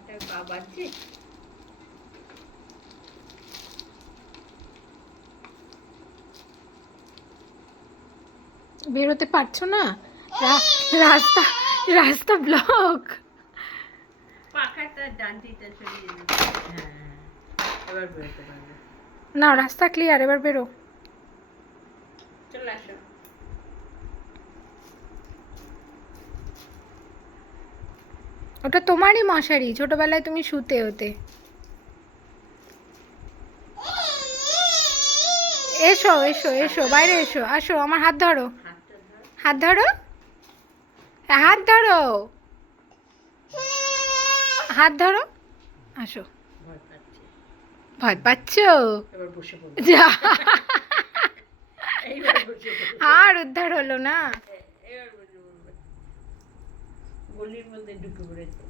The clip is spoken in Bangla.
পা বাজছে বেরোতে পারছ না? রা- রাস্তা রাস্তা ব্লক। পাখাটা ডান্ডিটা সরিয়ে হ্যাঁ এবার বেরোতে পারবে। না রাস্তা ক্লিয়ার এবার বেরো। চলে আসো। ওটা তোমারই মশারি ছোটবেলায় তুমি শুতে হতে এসো এসো এসো বাইরে এসো আসো আমার হাত ধরো। হাত ধরো? হাত ধরো। হাত ধরো। আসো। ভয় পাচ্ছে? আর উদ্ধার হলো না। গলির মধ্যে ঢুকে পড়েছে